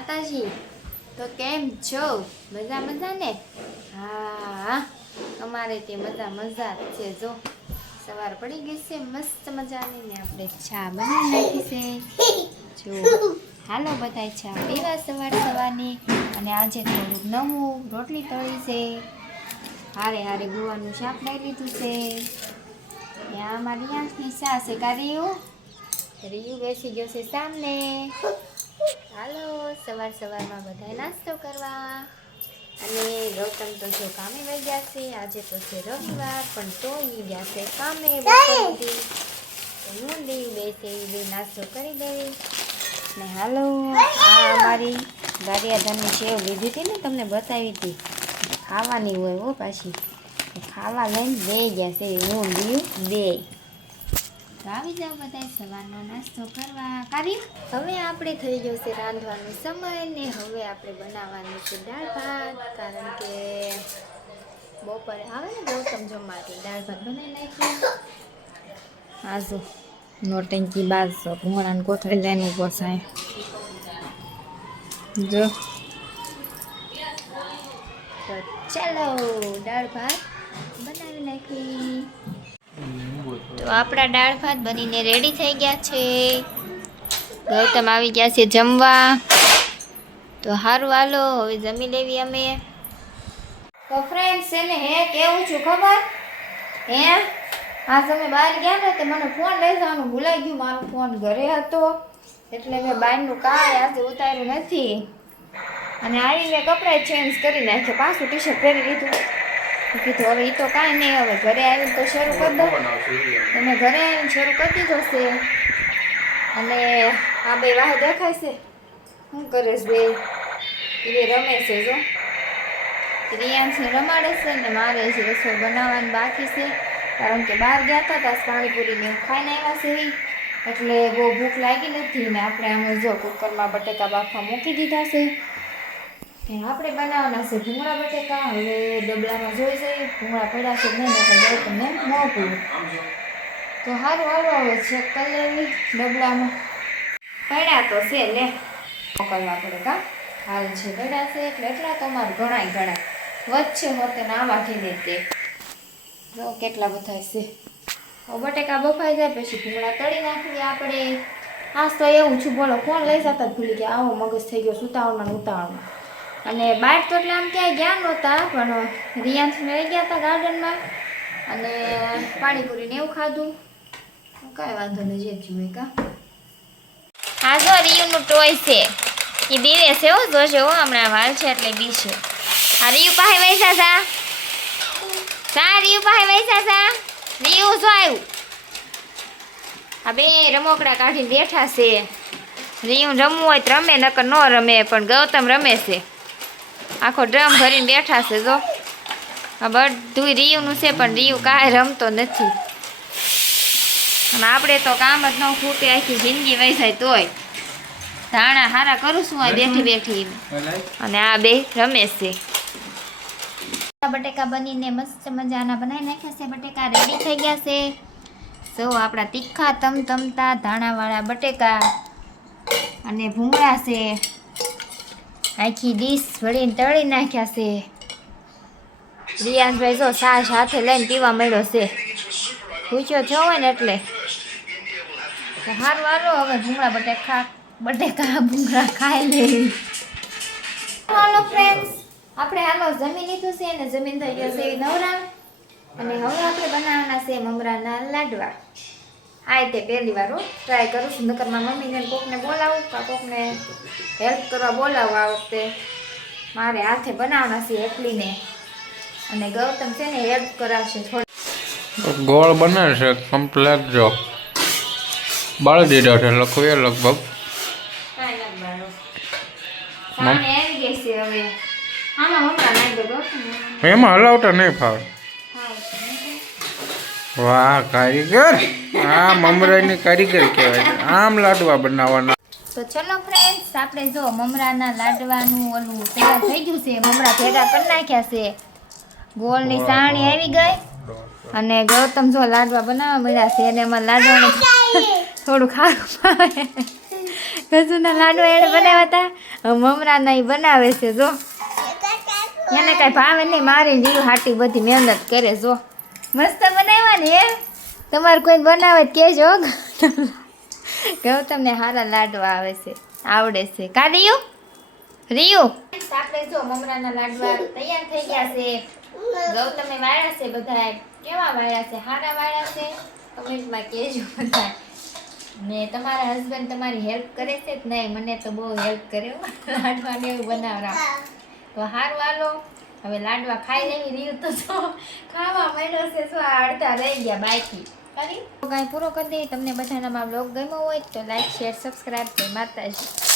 માતાજી તો કેમ છો? મજા મજા ને? હા અમારે તે મજા છે. જો સવાર પડી ગઈ છે મસ્ત મજાની ને આપણે ચા બનાવી નાખી છે. જો હાલો બધાય ચા પીવા સવારની. અને આજે થોડુંક નવું રોટલી તળી છે, હારે હારે ગુવાનું શાક લઈ લીધું છે. ત્યાં અમારી રિયાંશની ચા છે. રીયુ બેસી ગયો છે સામને. હાલો સવારમાં બધાય નાસ્તો કરવા. અને ગૌતમ તો જો કામે વહી ગયા છે. આજે તો છે રવિવાર, પણ તો ઈ ગયા છે કામે બપોરથી. તો હું રીયુ બે નાસ્તો કરી દેવી. ને હાલો આ અમારી ગારિયાધારની સેવ લીધી હતી ને, તમને બતાવી હતી. ખાવાની હોય હો પાછી. ખાવા લઈને બે ગયા છે હું રીયુ બે. આવી જાવ બધા સવારનો નાસ્તો કરવા. હવે આપણે થઈ ગયો છે રાંધવાનો સમય ને હવે આપણે બનાવવાનું છે દાળ ભાત. કારણ કે બપોરે આવે ને ગૌતમ જમવા એટલે દાળ ભાત બનાવી નાખીએ. હા જો નોટંકી બાજ ભૂંગળાને કોથળી લઈને ઉભો થાય. જો તો ચાલો દાળ ભાત બનાવી નાખી. તો આપણા દાળ ભાત બનીને રેડી થઈ ગયા છે. ગૌતમ આવી ગયા છે જમવા. તો સારું હાલો હવે જમી લેવી અમે. તો ફ્રેન્ડ્સ છે ને કેવું છું ખબર હે, આ તમે બહાર ગયા ને તો મને ફોન લઈ જવાનું ભૂલાઈ ગયું. મારો ફોન ઘરે હતો એટલે મેં બહારનું કાંઈ આજે ઉતાર્યું નથી. અને આવી મેં કપડાં ચેન્જ કરી નાખ્યા, પાછું ટી શર્ટ પહેરી લીધું. કીધું હવે એ તો કાંઈ નહીં, હવે ઘરે આવીને તો શરૂ કરી દો. તમે ઘરે આવીને શરૂ કરી દીધો છે. અને આ બે વાહ દેખાય છે શું કરે છે? બે રમે છે. જો રિયાંશને રમાડે છે ને મારે છે રસોઈ બનાવવાની બાકી છે. કારણ કે બહાર ગયા હતા પાણીપુરીને એવું ખાઈને આવ્યા છે એટલે બહુ ભૂખ લાગી નથી. ને આપણે અમે જો કુકરમાં બટેકા બાફવા મૂકી દીધા છે. આપણે બનાવવાના છે ભૂંગળા બટેકા. હવે ડબલામાં જોઈ જઈએ ભૂંગળા પડ્યા છે નહીં એટલે તમને મોકલું. તો સારું હાલો હવે ચેક કરી લેવી ડબલામાં. પડ્યા તો છે લે મોકલવા પડે કા. હાલ છે પડ્યા છે એટલે એટલા તો અમારે ઘણા વચ્ચે હોતે ને આમાંથી દે તે જો કેટલા બધા છે. બટેકા બફાઈ જાય પછી ભૂંગળા તળી નાખીએ આપણે. આજ તો એવું છું બોલો ફોન લઈ જતા જ ભૂલી ગયા. આવો મગજ થઈ ગયો ઉતાવળમાં. અને બહાર તો એટલે આમ ક્યાંય ગયા નહોતા, પણ રિયાંશને લઈ ગયા હતા ગાર્ડનમાં અને પાણીપુરીને એવું ખાધું. કાંઈ વાંધો નહીં જે જીવે કા. આ જો રીયુનું ટોય છે એ બીવે છે હો. જોશે હો હમણાં વાર છે એટલે બી છે. આ રીયુ પાસે વૈસા રીયુ પાસે વૈસા રીયુ જો આવ્યું. આ બે રમકડા કાઢીને બેઠા છે. રીયુ રમવું હોય તો રમે નકર ન રમે, પણ ગૌતમ રમે છે. આખો ડ્રમ ભરીને બેઠા છે. જો આ બધું રીયુનું છે પણ રીયુ કાંઈ રમતો નથી. અને આપણે તો કામ જ ન ખૂટે, આખી જિંદગી વૈસાય તોય ધાણા હારા કરું છું આ બેઠી. અને આ બે રમે છે. બટેકા બનીને મસ્ત મજાના બનાવી નાખ્યા છે. બટેકા રેડી થઈ ગયા છે. જો આપણા તીખા તમતમતા ધાણાવાળા બટેકા અને ભૂંગળા છે. આખી ડીશ ભરીને તળી નાખ્યા છે. રિયાંશભાઈ જો છાશ હાથે લઈને પીવા મળ્યો છે. પૂછ્યો થયો હોય ને એટલે. સારું હાલો હવે ભૂંગળા ભૂંગળા ખાઈ લેવી. હાલો ફ્રેન્ડ્સ આપણે હાલો જમી લીધું છે અને જમીન થઈ ગયો છે નવરા. અને હવે આપણે બનાવવાના છે મમરાના લાડવા. આ તે પહેલી વાર ટ્રાય કરું છું. નકર મારા મમ્મીને કોકને બોલાવું કા કોકને હેલ્પ કરવા બોલાવું. આ વખતે મારે હાથે બનાવવાના છે એકલીને. અને ગૌતમ છે ને હેલ્પ કરાવશે થોડી. ગોળ બને છે કમ્પ્લેટ. જો બાળી દીધો છે લગભગ. એમાં હલાવતા નહીં ફાવે. વાહ કારીગર, આ મમરાની કારીગર કહેવાય. આમ લાડવા બનાવવાના. તો ચલો ફ્રેન્ડ્સ આપણે જો મમરાના લાડવાનું ઓલું તૈયાર થઈ ગયું છે. મમરા ભેગા કરી નાખ્યા છે. ગોળની સાણી આવી ગઈ અને ગૌતમ જો લાડવા બનાવવા મળ્યા છે. અને એમાં લાડવાનું થોડું ખારું ખજૂરના લાડવા એને બનાવ્યા હતા મમરાના એ બનાવે છે જો એને કાંઈ ભાવે નહીં મારી જીવ હાટી બધી મહેનત કરે જો મસ્ત બનાવ્યા ને એ તમારે કોઈ બનાવે તો કહેજો ગૌતમને સારા લાડવા આવે છે આવડે છે કા રિયુ આપણે જો મમરાના લાડવા તૈયાર થઈ ગયા છે ગૌતમે વાળ્યા છે બધા કેવા વાળ્યા છે સારા વાળ્યા છે કમેન્ટમાં કહેજો બધા ને તમારા હસબન્ડ તમારી હેલ્પ કરે છે જ નહીં મને તો બહુ હેલ્પ કરે લાડવાને એવું બનાવરા તો સારું હાલો હવે લાડવા ખાઈ લેવી રહ્યું તો શું ખાવા માંડ્યો છે શું અડધા રહી ગયા બાકી કાંઈ પૂરો કરી દઈએ તમને બધાના બ્લોગ ગમ્યો હોય તો લાઈક શેર સબસ્ક્રાઈબ કરી માતાજી